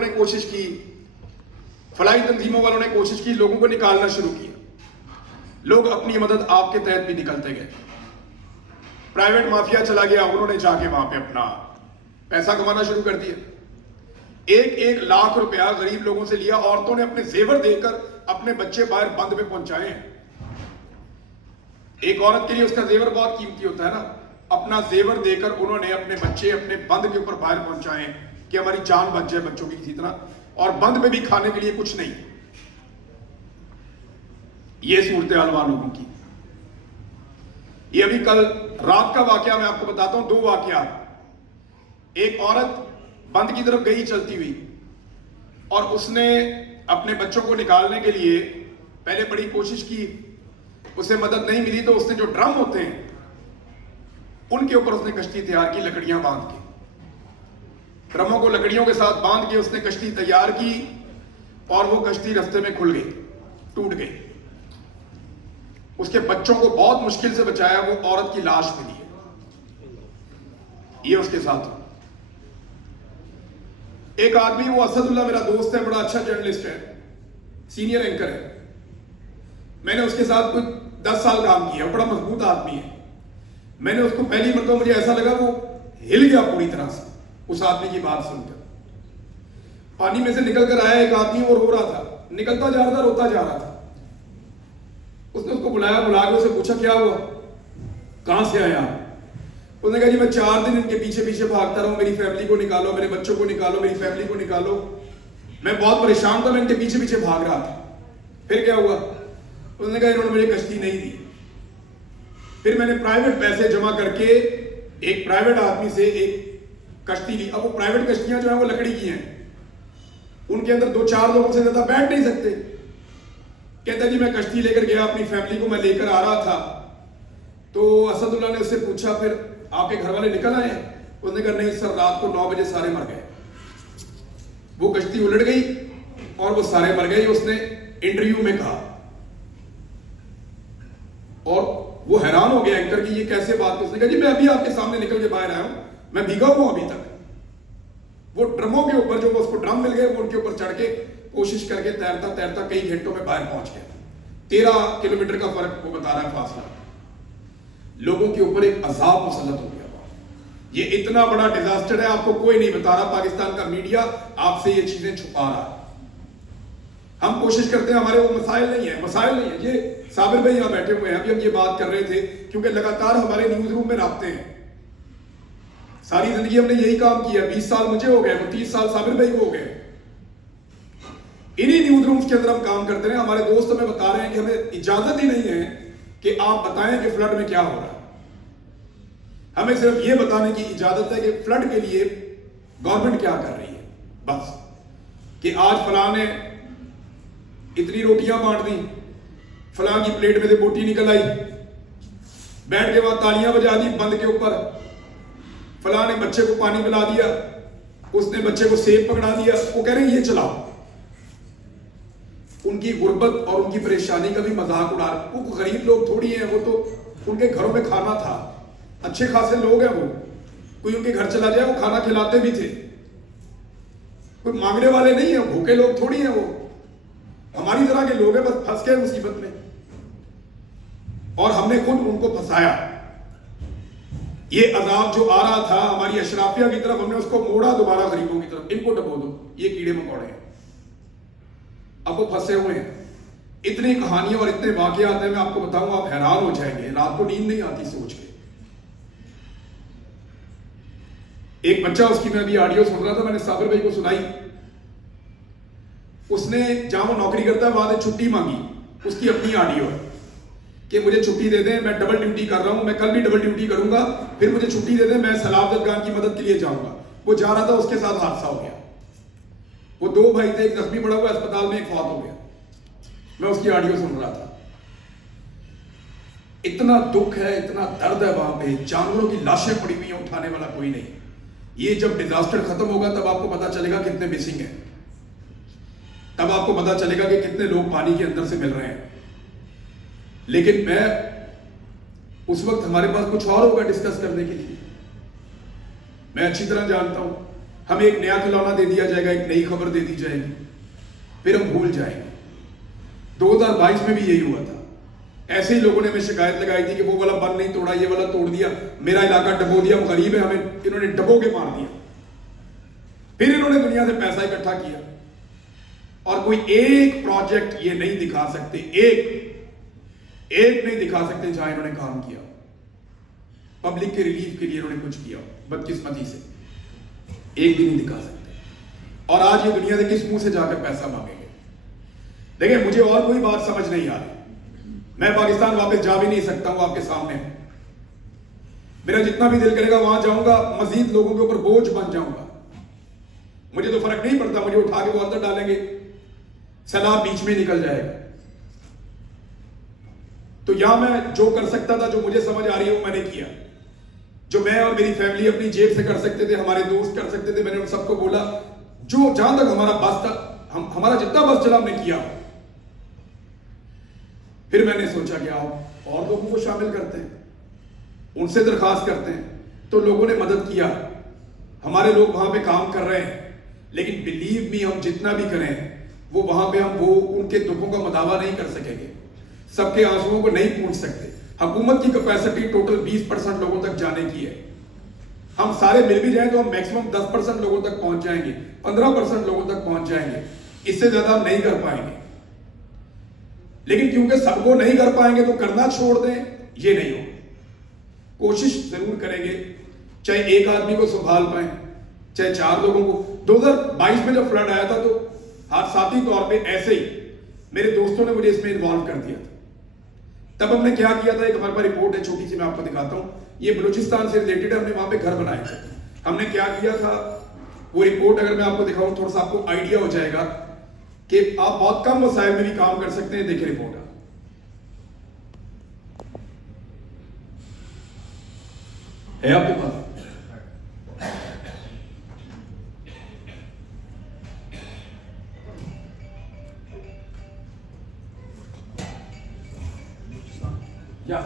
ने कोशिश की, फलाई तंजीमों वालों ने कोशिश की, लोगों को निकालना शुरू किया। लोग अपनी मदद आपके तहत भी निकलते गए। प्राइवेट माफिया चला गया, उन्होंने जाके वहां पे अपना पैसा कमाना शुरू कर दिया। 1-1 लाख रुपया गरीब लोगों से लिया। औरतों ने अपने जेवर देकर अपने बच्चे बाहर बंद में पहुंचाए हैं। एक औरत के लिए उसका जेवर बहुत कीमती होता है ना। अपना जेवर देकर उन्होंने अपने बच्चे अपने बंद के ऊपर बाहर पहुंचाए कि हमारी जान बच जाए बच्चों की किसी तरह, और बंद में भी खाने के लिए कुछ नहीं। ये सूरत हाल लोगों की। ये अभी कल रात का वाकया मैं आपको बताता हूं, 2 वाकया। एक औरत बंद की तरफ गई चलती हुई, और उसने अपने बच्चों को निकालने के लिए पहले बड़ी कोशिश की, उसे मदद नहीं मिली तो उसने जो ड्रम होते हैं उनके ऊपर उसने कश्ती तैयार की, लकड़ियां बांध के। ड्रमों को लकड़ियों के साथ बांध के उसने कश्ती तैयार की, और वो कश्ती रास्ते में खुल गई, टूट गई। उसके बच्चों को बहुत मुश्किल से बचाया, वो औरत की लाश मिली है। ये उसके साथ हुआ। एक आदमी, वो असदुल्ला मेरा दोस्त है, बड़ा अच्छा जर्नलिस्ट है, सीनियर एंकर है। मैंने उसके साथ कुछ 10 साल काम किया, बड़ा मजबूत आदमी है। मैंने उसको पहली मरतबा मुझे ऐसा लगा वो हिल गया पूरी तरह से उस आदमी की बात सुनकर। पानी में से निकल कर आया एक आदमी, वो रो रहा था, निकलता जा रहा था, रोता जा रहा था। उसने उसको बुलाया, बुला के उसे पूछा क्या हुआ, कहां से आया। उसने कहा जी मैं 4 दिन इनके पीछे पीछे भागता रहा हूं, मेरी फैमिली को निकालो, मेरे बच्चों को निकालो, मेरी फैमिली को निकालो। मैं बहुत परेशान था, मैं इनके पीछे पीछे भाग रहा था। फिर क्या हुआ। उसने कहा इन्होंने मुझे कश्ती नहीं दी। फिर मैंने प्राइवेट पैसे जमा करके एक प्राइवेट आदमी से एक कश्ती ली। अब वो प्राइवेट कश्तियां जो है वो लकड़ी की हैं, उनके अंदर 2-4 लोगों से ज्यादा बैठ नहीं सकते। कहता जी मैं कश्ती लेकर गया, अपनी फैमिली को मैं लेकर आ रहा था, तो असदुल्ला ने उससे पूछा फिर आपके घर वाले निकल आए। उसने कहा नहीं सर, रात को 9 बजे सारे मर गए। वो कश्ती उलट गई और वो सारे मर गए, उसने इंटरव्यू में कहा। और वो हैरान हो गया एंकर की, ये कैसे बात। उसने कहा जी मैं अभी आपके सामने निकल के बाहर आया हूं, मैं भीगा हुआ अभी तक। वो ड्रमों के ऊपर, जो उसको ड्रम मिल गए, वो उनके ऊपर चढ़ के कोशिश करके तैरता तैरता कई घंटों में बाहर पहुंच गया। 13 किलोमीटर का फर्क वो बता रहा है फासला। लोगों के ऊपर एक अजाब मुसल्लत हो गया। ये इतना बड़ा डिजास्टर है, आपको कोई नहीं बता रहा। पाकिस्तान का मीडिया आपसे ये चीजें छुपा रहा है। हम कोशिश करते हैं, हमारे वो मसाइल नहीं है, मसाइल नहीं है। ये साबिर भाई यहां बैठे हुए हैं, अभी हम ये बात कर रहे थे, क्योंकि लगातार हमारे न्यूज रूम में राब्ते हैं। सारी जिंदगी हमने यही काम किया। 20 साल मुझे हो गए, 30 साल साबिर भाई को हो गए। इन्हीं न्यूज रूम्स के अंदर हम काम करते हैं। हमारे दोस्त हमें बता रहे हैं कि हमें इजाजत ही नहीं है कि आप बताएं कि फ्लड में क्या हो रहा है। हमें सिर्फ ये बताने की इजाजत है कि फ्लड के लिए गवर्नमेंट क्या कर रही है, बस। कि आज फलां ने इतनी रोटियां बांट दी, फलां की प्लेट में से बोटी निकल आई, बैठ के बाद तालियां बजा दी बंद के ऊपर। फलां ने बच्चे को पानी पिला दिया, उसने बच्चे को सेब पकड़ा दिया। वो कह रहे हैं ये चलाओ। उनकी गुर्बत और उनकी परेशानी का भी मजाक उड़ा रहे। वो गरीब लोग थोड़ी हैं, वो तो उनके घरों में खाना था, अच्छे खासे लोग हैं। वो कोई उनके घर चला जाए वो खाना खिलाते भी थे, कोई मांगने वाले नहीं है, भूखे लोग थोड़ी हैं। वो हमारी तरह के लोग हैं, बस फंस गए मुसीबत में, और हमने खुद उनको फंसाया। ये अजाब जो आ रहा था हमारी अशराफिया की तरफ, हमने उसको मोड़ा दोबारा गरीबों की तरफ। इनको डबो दो, ये कीड़े मकोड़े हैं, अब वो फंसे हुए हैं। इतनी कहानियां और इतने वाकयात हैं, मैं आपको बताऊं, आप हैरान हो जाएंगे। रात को नींद नहीं आती सोच के। एक बच्चा, उसकी मैं अभी ऑडियो सुन रहा था, मैंने साबिर भाई को सुनाई। उसने जहां वो नौकरी करता है वहां से छुट्टी मांगी। उसकी अपनी ऑडियो है कि मुझे छुट्टी दे दें, मैं डबल ड्यूटी कर रहा हूं, मैं कल भी डबल ड्यूटी करूंगा, फिर मुझे छुट्टी दे दें, मैं सलावत खान की मदद के लिए जाऊंगा। वो जा रहा था, उसके साथ हादसा हो गया। वो 2 भाई थे, एक जख्मी पड़ा हुआ अस्पताल में, एक फौत हो गया। मैं उसकी ऑडियो सुन रहा था। इतना दुख है, इतना दर्द है वहां पे। जानवरों की लाशें पड़ी हुई हैं, उठाने वाला कोई नहीं। ये जब डिजास्टर खत्म होगा तब आपको पता चलेगा कितने मिसिंग हैं, तब आपको पता चलेगा कि कितने लोग पानी के अंदर से मिल रहे हैं। लेकिन मैं उस वक्त हमारे पास कुछ और होगा डिस्कस करने के लिए। मैं अच्छी तरह जानता हूं हमें एक नया खिलौना दे दिया जाएगा, एक नई खबर दे दी जाएगी, फिर हम भूल जाएंगे। 2022 में भी यही हुआ था। ऐसे ही लोगों ने हमें शिकायत लगाई थी कि वो वाला बंद नहीं तोड़ा, ये वाला तोड़ दिया, मेरा इलाका डबो दिया, हम गरीब है, हमें इन्होंने डबो के मार दिया। फिर इन्होंने दुनिया से पैसा इकट्ठा किया और कोई एक प्रोजेक्ट ये नहीं दिखा सकते, एक नहीं दिखा सकते जहां इन्होंने काम किया, पब्लिक के रिलीफ के लिए इन्होंने कुछ किया। बदकिस्मती से एक भी नहीं दिखा सकते। और आज ये दुनिया से किस मुंह से जाकर पैसा मांगेंगे? देखिए, मुझे और कोई बात समझ नहीं आ रही। मैं पाकिस्तान वापस जा भी नहीं सकता हूं आपके सामने। मेरा जितना भी दिल करेगा वहां जाऊंगा, मजीद लोगों के ऊपर बोझ बन जाऊंगा। मुझे तो फर्क नहीं पड़ता, मुझे उठा के वो अंदर डालेंगे, सैलाब बीच में निकल जाएगा। तो यहां मैं जो कर सकता था, जो मुझे समझ आ रही है, वो मैंने किया। जो मैं और मेरी फैमिली अपनी जेब से कर सकते थे, हमारे दोस्त कर सकते थे, मैंने उन सबको बोला। जो जहां तक हमारा बस था, हमारा जितना बस चला हमने किया। फिर मैंने सोचा कि आओ और लोगों को शामिल करते हैं, उनसे दरखास्त करते हैं। तो लोगों ने मदद किया, हमारे लोग वहां पे काम कर रहे हैं। लेकिन बिलीव मी, हम जितना भी करें वो वहां पे हम वो उनके दुखों का मदावा नहीं कर सकेंगे, सबके आंसुओं को नहीं पूछ सकते। हुकूमत की कैपेसिटी टोटल 20% लोगों तक जाने की है। हम सारे मिल भी जाएं तो हम मैक्सिमम 10% लोगों तक पहुंच जाएंगे, 15% लोगों तक पहुंच जाएंगे, इससे ज्यादा हम नहीं कर पाएंगे। लेकिन क्योंकि सबको नहीं कर पाएंगे तो करना छोड़ दें, ये नहीं हो। कोशिश जरूर करेंगे, चाहे एक आदमी को संभाल पाए, चाहे 4 लोगों को। 2022 में जब फ्लड आया था तो हादसाती तौर पे ऐसे ही मेरे दोस्तों ने मुझे इसमें इन्वॉल्व कर दिया था। तब हमने क्या किया था, एक हमारे पास रिपोर्ट है छोटी सी, मैं आपको दिखाता हूं। ये बलूचिस्तान से रिलेटेड है, हमने वहां पे घर बनाए थे। हमने क्या किया था, वो रिपोर्ट अगर मैं आपको दिखाऊं, थोड़ा सा आपको आइडिया हो जाएगा कि आप बहुत कम वसाइल में भी काम कर सकते हैं। देखिए रिपोर्ट है आपके पास। Yeah,